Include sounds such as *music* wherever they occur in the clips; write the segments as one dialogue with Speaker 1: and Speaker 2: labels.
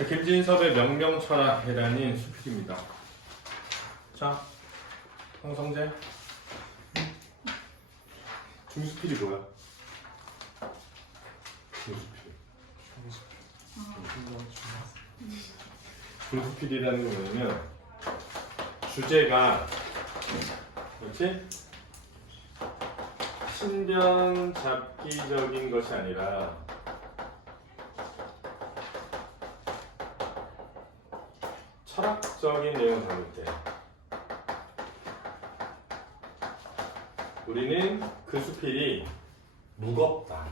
Speaker 1: 자, 김진섭의 명명철학이라는 수필입니다. 자, 황성재. 중수필이 뭐야? 중수필. 중수필이라는 게 뭐냐면 주제가 그렇지? 신변 잡기적인 것이 아니라 철학적인 내용을 담을 때 우리는 그 수필이 무겁다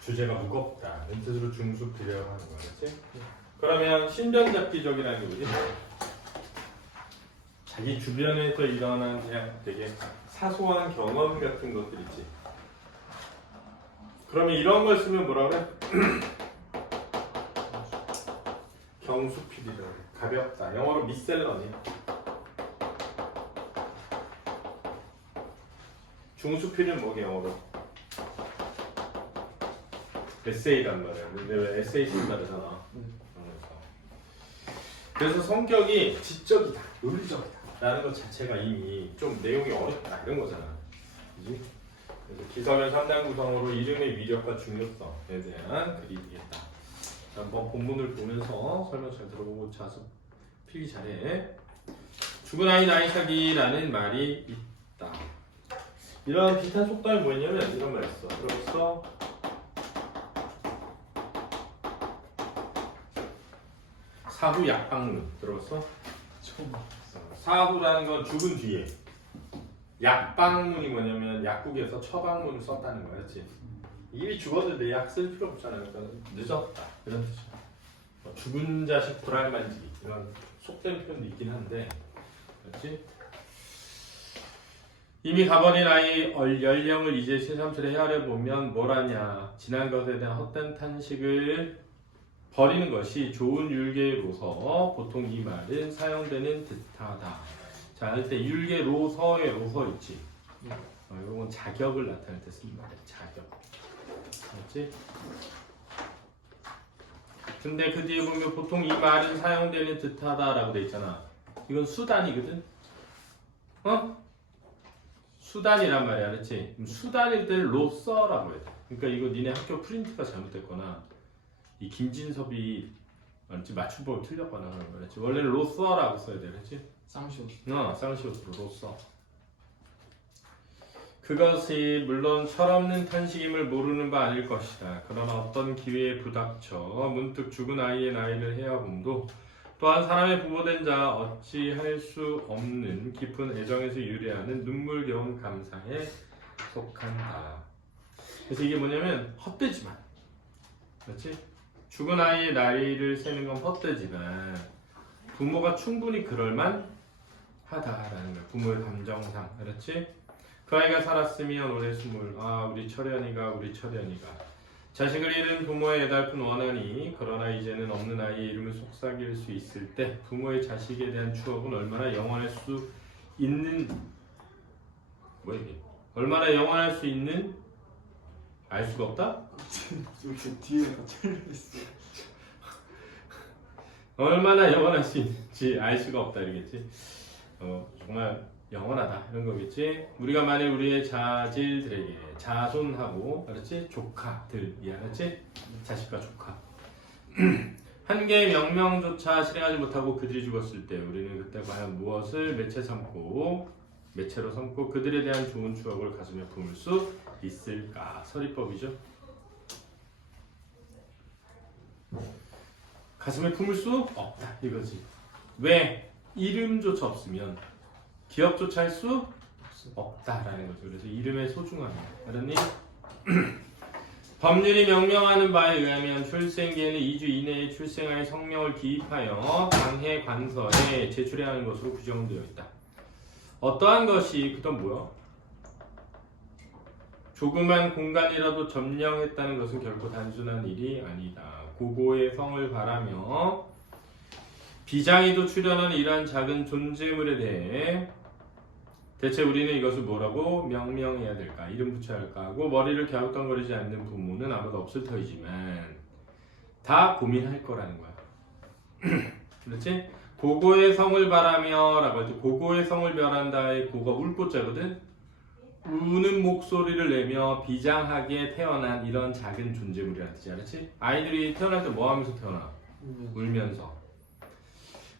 Speaker 1: 주제가 무겁다는 뜻으로 중수필이라고 하는 거겠지? 그러면 신변 잡기적이라는 게 뭐지? 자기 주변에서 일어난 그냥 되게 사소한 경험 같은 것들 있지. 그러면 이런 걸 쓰면 뭐라 그래? *clears throat* 경수필이라고 그래. 가볍다. 영어로 미셀러니야. 중수필은 뭐게 영어로? 에세이란 말이야. 근데 왜 에세이 쓴다잖아. 그래서 성격이 지적이다, 논리적이다. 라는 것 자체가 이미 좀 내용이 어렵다 이런 거잖아. 그지? 그래서 기성의 3단 구성으로 이름의 위력과 중요성에 대한 글이 되겠다. 자, 한번 본문을 보면서 설명 잘 들어보고 자습 필기 잘해. 죽은 아이 나이 사기라는 말이 있다. 이런 비슷한 속담이 뭐냐면 이런 말 있어. 들어봤어? 사후 약방문 들어봤어?
Speaker 2: 처음
Speaker 1: 사후라는 건 죽은 뒤에 약방문이 뭐냐면 약국에서 처방문을 썼다는 그렇지? 이미 죽었는데 약 쓸 필요 없잖아, 그러니까 늦었다 이런 뜻이야. 뭐 죽은 자식 불알 만지기 이런 속된 표현도 있긴 한데, 그렇지? 이미 가버린 아이 얼- 연령을 이제 새삼스레 헤아려 보면 뭐라냐 지난 것에 대한 헛된 탄식을 버리는 것이 좋은 율계로서 보통 이 말은 사용되는 듯하다. 자, 할때 율계로서의 로서 있지. 어, 이건 자격을 나타낼 때 쓰는 말이야. 자격. 맞지? 근데 그 뒤에 보면 보통 이 말은 사용되는 듯하다라고 돼 있잖아. 이건 수단이거든. 어? 수단이란 말이야, 그렇지? 수단일 때는 로서라고 해. 그러니까 이거 니네 학교 프린트가 잘못됐거나 이 김진섭이 알지 맞춤법을 틀렸거나 그런 거 그렇지 원래는 로서라고 써야 돼 그렇지
Speaker 2: 쌍시옷
Speaker 1: 어 쌍시옷으로 로서 그것이 물론 철없는 탄식임을 모르는 바 아닐 것이다 그러나 어떤 기회에 부닥쳐 문득 죽은 아이의 나이를 헤아봄도 또한 사람의 부모된 자 어찌할 수 없는 깊은 애정에서 유래하는 눈물겨운 감상에 속한다 그래서 이게 뭐냐면 헛되지만 그렇지? 죽은 아이의 나이를 세는 건 헛되지만 부모가 충분히 그럴만 하다라는 거야. 부모의 감정상, 그렇지? 그 아이가 살았으면 올해 스물, 아 우리 철현이가 우리 철현이가 자식을 잃은 부모의 애달픈 원한이 그러나 이제는 없는 아이의 이름을 속삭일 수 있을 때 부모의 자식에 대한 추억은 얼마나 영원할 수 있는 뭐 이게 얼마나 영원할 수 있는 알 수가 없다?
Speaker 2: 이렇게 뒤에가 틀려있어
Speaker 1: 얼마나 영원할 수 있는지 알 수가 없다 이러겠지. 어, 정말 영원하다 이런 거겠지. 우리가 만일 우리의 자질들에게 자손하고 알았지? 조카들이야, 알았지? 자식과 조카. *clears throat* 한 개의 명명조차 실행하지 못하고 그들이 죽었을 때 우리는 그때 과연 무엇을 매체 삼고 매체로 삼고 그들에 대한 좋은 추억을 가슴에 품을 수 있을까? 서리법이죠. 가슴에 품을 수 없다 이거지. 왜 이름조차 없으면 기억조차 할 수 없다라는 거죠. 그래서 이름의 소중함이 알았니? *clears throat* 법률이 명명하는 바에 의하면 출생기에는 2주 이내에 출생하여 성명을 기입하여 당해 관서에 제출해야 하는 것으로 규정되어 있다. 어떠한 것이 그건 뭐야? 조그만 공간이라도 점령했다는 것은 결코 단순한 일이 아니다. 고고의 성을 바라며 비장이도 출연하는 이러한 작은 존재물에 대해 대체 우리는 이것을 뭐라고 명명해야 될까? 이름 붙여야 할까? 하고 머리를 갸우뚱거리지 않는 부모는 아무도 없을 터이지만 다 고민할 거라는 거야. *clears throat* 그렇지? 고고의 성을 바라며 라고 할때 고고의 성을 멸한다의 고가 울보자거든. 우는 목소리를 내며 비장하게 태어난 이런 작은 존재물이라는 뜻이야, 그렇지? 아이들이 태어날 때 뭐 하면서 태어나? 울면서.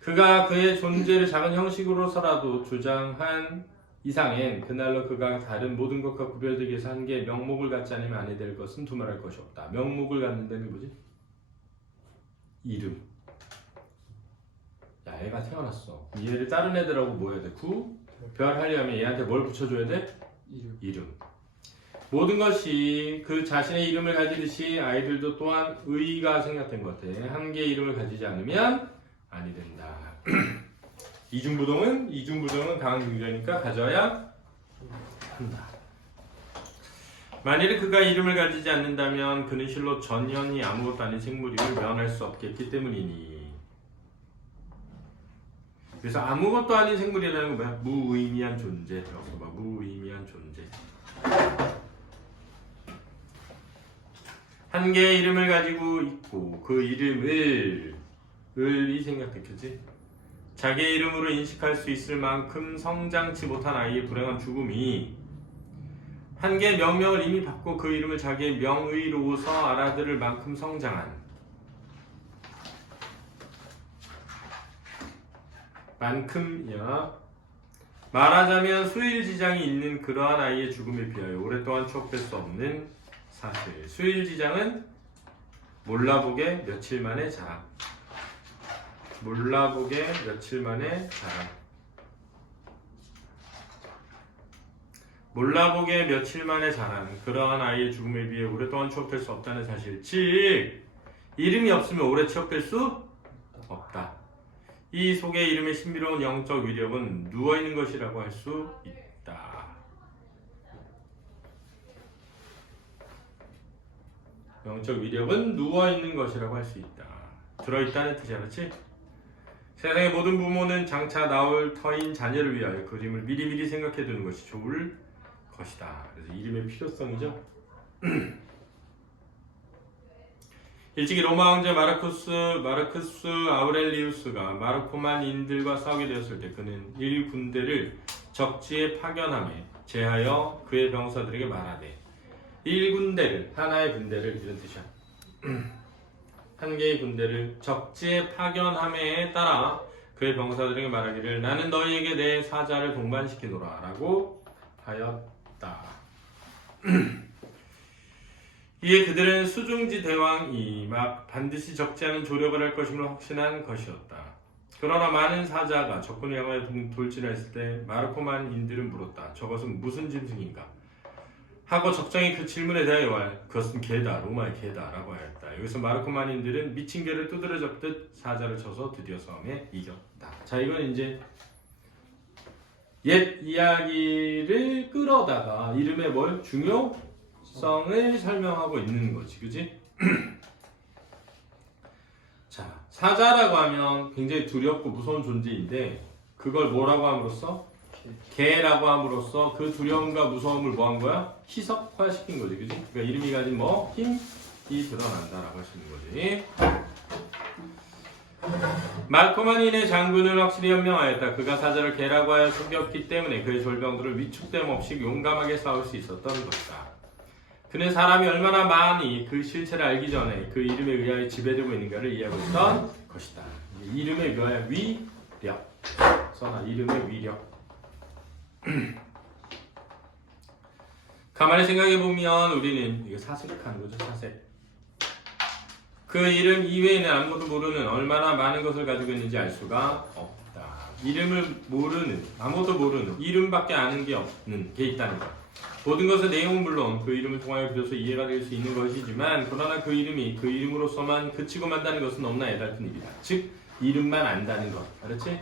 Speaker 1: 그가 그의 존재를 작은 형식으로서라도 주장한 이상엔 그날로 그가 다른 모든 것과 구별되기 위해서 한 개의 명목을 갖지 않으면 아니 될 것은 두말할 것이 없다. 명목을 갖는다는 게 뭐지? 이름. 야, 애가 태어났어. 이 애를 다른 애들하고 뭐 해야 돼? 구? 별 하려면 얘한테 뭘 붙여줘야 돼?
Speaker 2: 이름.
Speaker 1: 이름. 모든 것이 그 자신의 이름을 가지듯이 아이들도 또한 의의가 생략된 것 같아. 한 개의 이름을 가지지 않으면 아니 된다. *clears throat* 이중부동은 이중부동은 강한 긍정이니까 가져야 한다. 만일 그가 이름을 가지지 않는다면 그는 실로 전연히 아무것도 아닌 생물임을 면할 수 없겠기 때문이니. 그래서 아무것도 아닌 생물이라는 건 뭐야? 무의미한 존재. 여기서 봐. 무의미한 존재. 한 개의 이름을 가지고 있고 그 이름을 을이 생각됐겠지? 자기의 이름으로 인식할 수 있을 만큼 성장치 못한 아이의 불행한 죽음이 한 개의 명명을 이미 받고 그 이름을 자기의 명의로서 알아들을 만큼 성장한 만큼이야. 말하자면 수일 지장이 있는 그러한 아이의 죽음에 비하여 오랫동안 추억될 수 없는 사실. 수일 지장은 몰라보게 며칠 만의 자랑 몰라보게 며칠 만의 자랑 몰라보게 며칠 만의 자랑 그러한 아이의 죽음에 비해 오랫동안 추억될 수 없다는 사실. 즉 이름이 없으면 오래 추억될 수 없다. 이 속의 이름의 신비로운 영적 위력은 누워있는 것이라고 할 수 있다. 영적 위력은 누워있는 것이라고 할 수 있다. 들어있다는 뜻이야 그렇지? 세상의 모든 부모는 장차 나올 터인 자녀를 위하여 그림을 미리미리 생각해 두는 것이 좋을 것이다. 그래서 이름의 필요성이죠. *clears throat* 일찍이 로마 황제 마르쿠스 마르크스 아우렐리우스가 마르코만인들과 싸우게 되었을 때 그는 일 군대를 적지에 파견함에 제하여 그의 병사들에게 말하되 일 군대를 하나의 군대를 이런 뜻이야. *clears throat* 한 개의 군대를 적지에 파견함에 따라 그의 병사들에게 말하기를 나는 너희에게 내 사자를 동반시키노라 라고 하였다. *clears throat* 이에 그들은 수중지 대왕이 막 반드시 적지 않은 조력을 할 것임을 확신한 것이었다. 그러나 많은 사자가 적군을 향하여 돌진했을 때 마르코만 인들은 물었다. 저것은 무슨 짐승인가? 하고 적장이 그 질문에 대하여 말 그것은 개다 로마의 개다라고 하였다. 여기서 마르코만인들은 미친 개를 두드려 잡듯 사자를 쳐서 드디어 싸움에 이겼다. 자 이건 이제 옛 이야기를 끌어다가 이름의 뭘 중요성을 설명하고 있는 거지, 그지? *clears throat* 자 사자라고 하면 굉장히 두렵고 무서운 존재인데 그걸 뭐라고 함으로써 개라고 함으로써 그 두려움과 무서움을 뭐한 거야? 희석화 시킨 거지, 그지? 그러니까 이름이 가진 뭐 힘이 드러난다라고 하시는 거지. 말코마닌의 장군을 확실히 현명하였다. 그가 사자를 개라고 하여 숨겼기 때문에 그의 졸병들을 위축됨 없이 용감하게 싸울 수 있었던 것이다. 그는 사람이 얼마나 많이 그 실체를 알기 전에 그 이름에 의하여 지배되고 있는가를 이해하고 있던 것이다. 이름에 의하여 위력. 써나 이름의 위력. *clears throat* 가만히 생각해 보면 우리는 이거 사색하는 거죠 사색. 그 이름 이외에는 아무것도 모르는 얼마나 많은 것을 가지고 있는지 알 수가 없다. 이름을 모르는 아무것도 모르는 이름밖에 아는 게 없는 게 있다는 것. 모든 것의 내용은 물론 그 이름을 통하여 그려서 이해가 될 수 있는 것이지만 그러나 그 이름이 그 이름으로서만 그치고 만다는 것은 너무나 애달픈 일이다. 즉 이름만 안다는 것. 그렇지?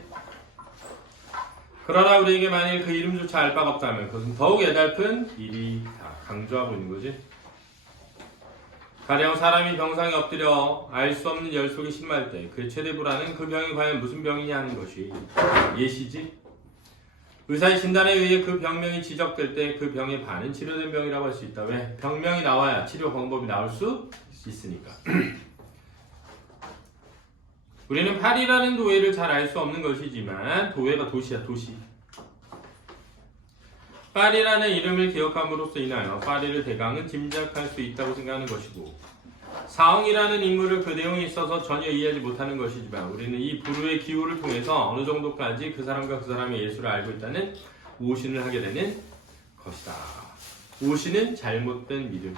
Speaker 1: 그러나 우리에게 만일 그 이름조차 알 바가 없다면 그것은 더욱 애달픈 일이다. 강조하고 있는 거지. 가령 사람이 병상에 엎드려 알 수 없는 열 속에 신음할 때 그의 최대 불안은 그 병이 과연 무슨 병이냐 하는 것이 예시지. 의사의 진단에 의해 그 병명이 지적될 때 그 병의 반은 치료된 병이라고 할 수 있다. 왜? 병명이 나와야 치료 방법이 나올 수 있으니까. *clears throat* 우리는 파리라는 도회를 잘 알 수 없는 것이지만 도회가 도시야 도시. 파리라는 이름을 기억함으로써 인하여 파리를 대강은 짐작할 수 있다고 생각하는 것이고 사옹이라는 인물을 그 내용에 있어서 전혀 이해하지 못하는 것이지만 우리는 이 부르의 기호를 통해서 어느 정도까지 그 사람과 그 사람의 예수를 알고 있다는 오신을 하게 되는 것이다. 오신은 잘못된 믿음.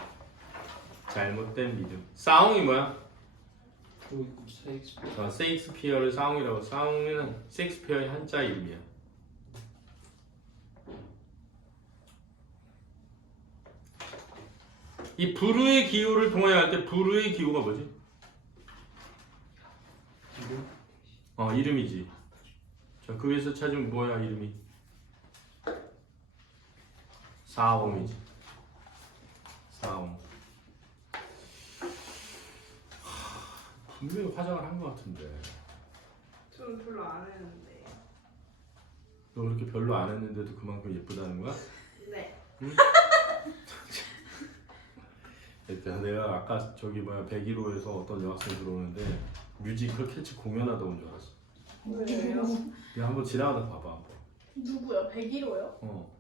Speaker 1: 잘못된 믿음. 사옹이 뭐야?
Speaker 2: 또 있고 셰익스피어
Speaker 1: 어, 세익스피어를 사옹이라고. 사옹은 셰익스피어의 한자 이름이야. 이 부르의 기호를 통하여 할때 부르의 기호가 뭐지?
Speaker 2: 이름?
Speaker 1: 어 이름이지. 자 그에서 찾으면 뭐야 이름이? 사옹이지. 사옹. 분명히 화장을 한 것 같은데.
Speaker 3: 저는 별로 안 했는데.
Speaker 1: 너 그렇게 별로 안 했는데도 그만큼 예쁘다는 거야?
Speaker 3: 네. *laughs*
Speaker 1: 일단 내가 아까 저기 뭐야 101호에서 어떤 여학생 들어오는데 뮤지컬 캐치 공연하다 온 줄 알았어.
Speaker 3: 왜요?
Speaker 1: 야 한번 지나가다 봐봐 한번.
Speaker 4: 누구요? 101호요?
Speaker 1: 어.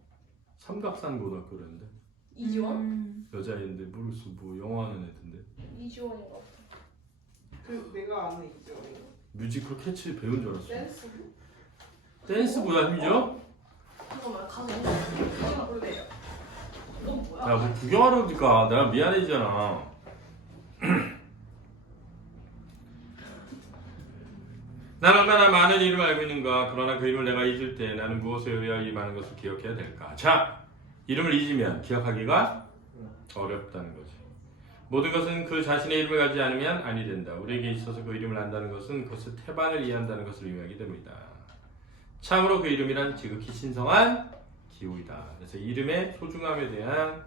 Speaker 1: 삼각산 고등학교 그랬는데
Speaker 4: 이지원?
Speaker 1: 여자애인데 모르겠어 뭐 영화하는 애던데
Speaker 4: 이지원인가 보다.
Speaker 3: 그 내가 아는 이죠.
Speaker 1: 뮤지컬 캐치 배운 줄 알았어.
Speaker 3: 댄스?
Speaker 1: 댄스보다 힘죠?
Speaker 4: 잠깐만 가서 한번 볼래요. 이건 뭐야?
Speaker 1: 야, 뭐 구경하러 오니까 내가 미안해지잖아. *clears throat* 나는 얼마나 많은 이름을 알고 있는가. 그러나 그 이름을 내가 잊을 때 나는 무엇에 의하여 이 많은 것을 기억해야 될까. 자, 이름을 잊으면 기억하기가 어렵다는 거지. 모든 것은 그 자신의 이름을 가지지 않으면 아니 된다. 우리에게 있어서 그 이름을 안다는 것은 그것의 태반을 이해한다는 것을 의미하게 됩니다. 참으로 그 이름이란 지극히 신성한 기호이다. 그래서 이름의 소중함에 대한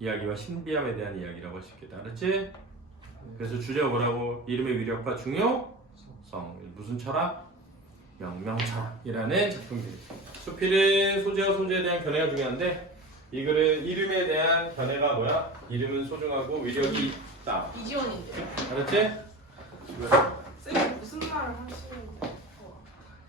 Speaker 1: 이야기와 신비함에 대한 이야기라고 할 수 있겠다. 알았지? 그래서 주제가 뭐라고? 이름의 위력과 중요성. 무슨 철학? 명명철학이라는 작품들. 수필의 소재와 소재에 대한 견해가 중요한데 이 글은 이름에 대한 견해가 뭐야? 이름은 소중하고 위력이 있다.
Speaker 4: 이지원인데.
Speaker 1: 알았지?
Speaker 3: 쌤이 무슨 말을 하시는